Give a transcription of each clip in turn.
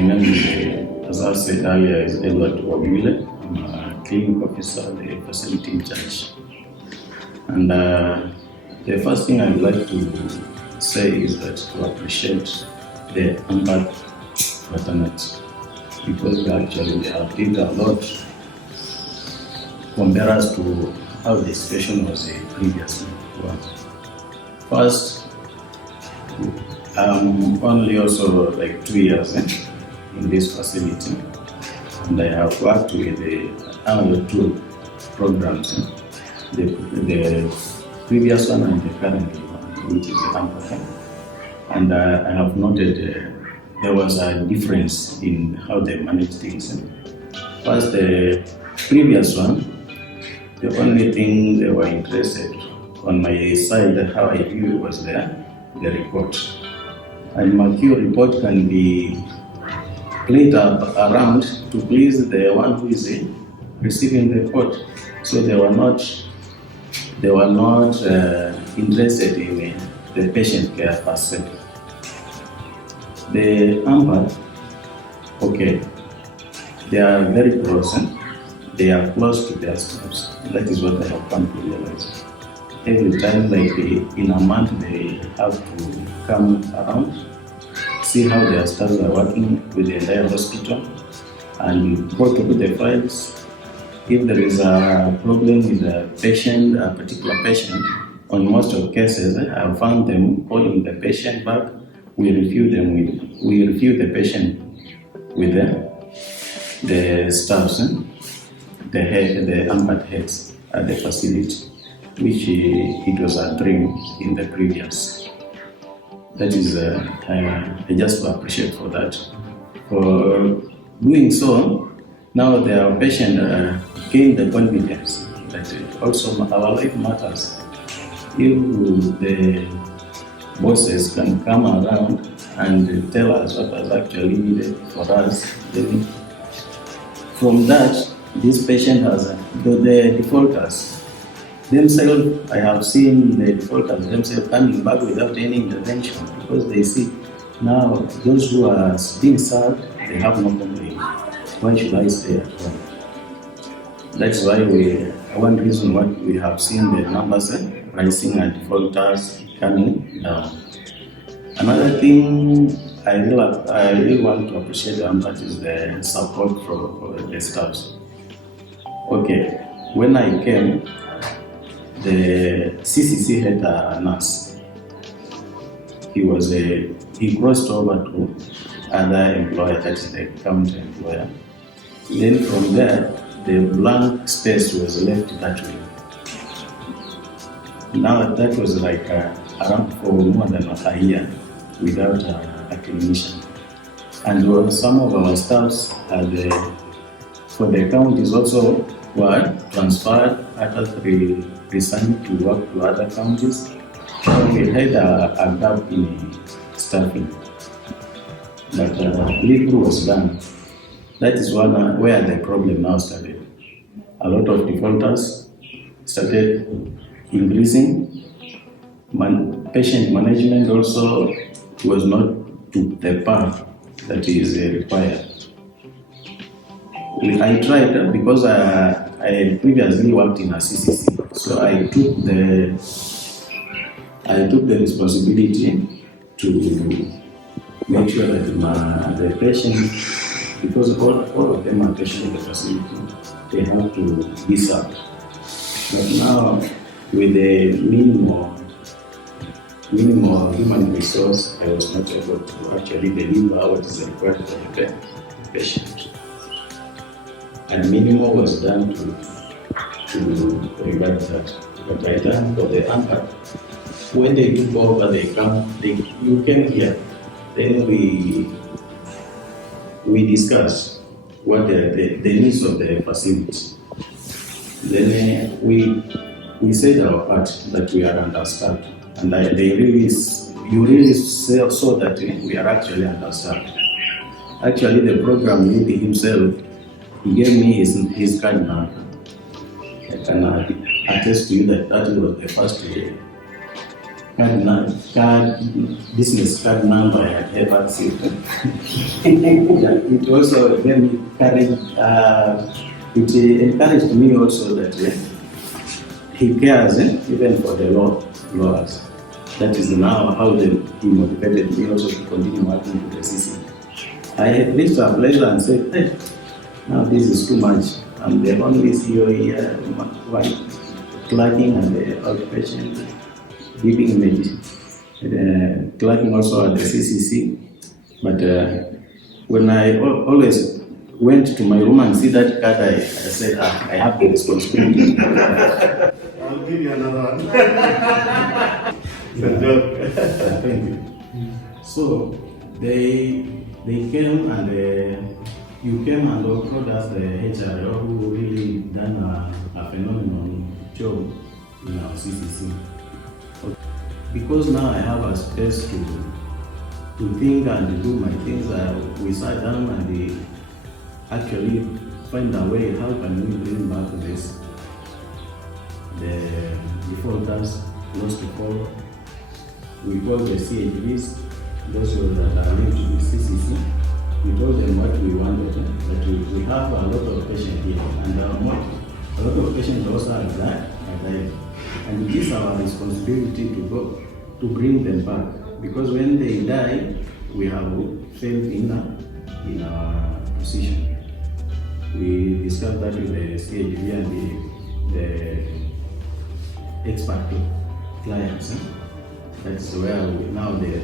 My name is, as I said earlier, is Edward Wabule. I'm a clinic officer at the facility in charge. And the first thing I'd like to say is that to appreciate the AMPATH fraternity, because they have did a lot compared us to how the situation was previously. First, I'm only also like 2 years in this facility, and I have worked with the two programs, the previous one and the current one, which is the AMPATH. And I have noted there was a difference in how they manage things. First, the previous one, the only thing they were interested on my side, how I view it, was the report. And my report can be played up around to please the one who is receiving the report. So they were not interested in the patient care per se. The AMPATH, okay, they are very close. They are close to their staffs. That is what I have come to realize. Every time, like in a month, they have to come around, see how their staffs are working with the entire hospital, and go through the files. If there is a problem with a patient, a particular patient, on most of cases, I have found them calling the patient back. We review the patient with the staffs, the AMPATH heads at the facility, which it was a dream in the previous. That is, I just appreciate for that. For doing so, now their patient gain the confidence that also our life matters. If the bosses can come around and tell us what is actually needed for us, then from that, this patient has the defaulters themselves. I have seen the defaulters themselves coming back without any intervention, because they see now those who are being served, they have no complaint. Why should I stay at home? That's why one reason why we have seen the numbers rising and defaulters coming down. Another thing I really want to appreciate the AMPATH is the support for the staffs. Okay, when I came, the CCC had a nurse. He crossed over to other employer, that is the county employer. Then from there, the blank space was left that way. Now that was like around for more than a year without a clinician. And some of our staffs for the counties also were transferred, others resigned to work to other counties. So we had a gap in staffing. But little was done. That is where the problem now started. A lot of defaulters started increasing. Patient management also was not to the par that is required. I tried, because I previously worked in a CCC, so I took the responsibility to make sure that the patients, because all of them are patients in the facility, they have to be served. But now, with the minimal human resource, I was not able to actually deliver what is required for the patient. And minimal was done to regard that. But by the time for the AMPATH, when they took over, you came here, then we discussed what the needs of the facility. Then we said our part that we are understaffed, and you really saw that we are actually understaffed. Actually, the program lead himself, he gave me his card number. I can attest to you that was the first business card number I had ever seen. Yeah, it also then it encouraged me also that he cares even for the lawyers. That is now how he motivated me also to continue working with the CC. I had reached a place and said, hey, now this is too much. I'm the only CEO here, clerking and the outpatient, giving medicine, clerking also at the CCC. But when I always went to my room and see that card, I said, I have the responsibility. I'll give you another one. It's a joke. Thank you. So they came and you came and told us the HRO who really done a phenomenal job in our CCC. Because now I have a space to think and do my things, we sat down and actually find a way how can we bring back this, the defaulters, lost to follow. We call the CHVs, those that are linked to the CCC. We told them what we wanted, that we have a lot of patients here, and a lot of patients also are died. And it is our responsibility to go to bring them back, because when they die, we have failed in our position. We discussed that with the CHV and the expert clients. That's where now the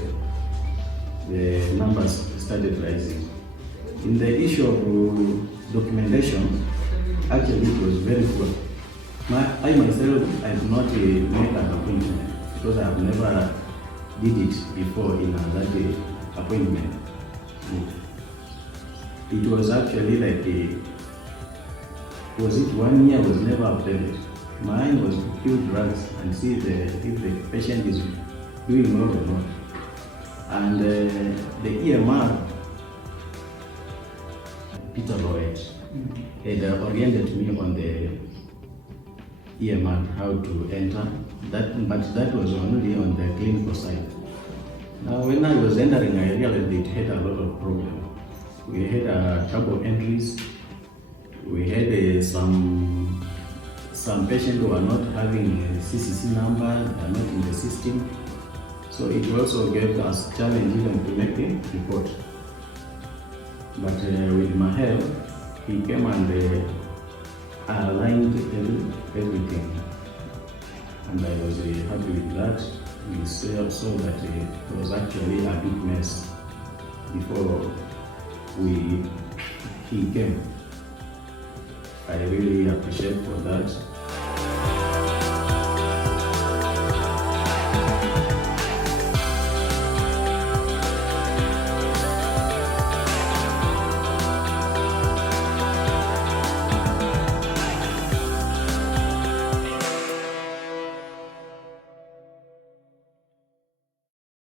numbers started rising. In the issue of documentation, actually it was very poor. I myself, I did not make an appointment because I have never did it before in that appointment. It was actually like was it 1 year was never updated. Mine was to kill drugs and see if the patient is doing well or not. And the EMR, Peter Lloyd, had oriented me on the EMR, how to enter, but that was only on the clinical side. Now when I was entering, I realized it had a lot of problems. We had trouble entries, we had some patients who are not having a CCC number, they are not in the system. So it also gave us challenge even to make a report. But with my help, he came and aligned everything. And I was happy with that. We saw that it was actually a big mess before he came. I really appreciate for that.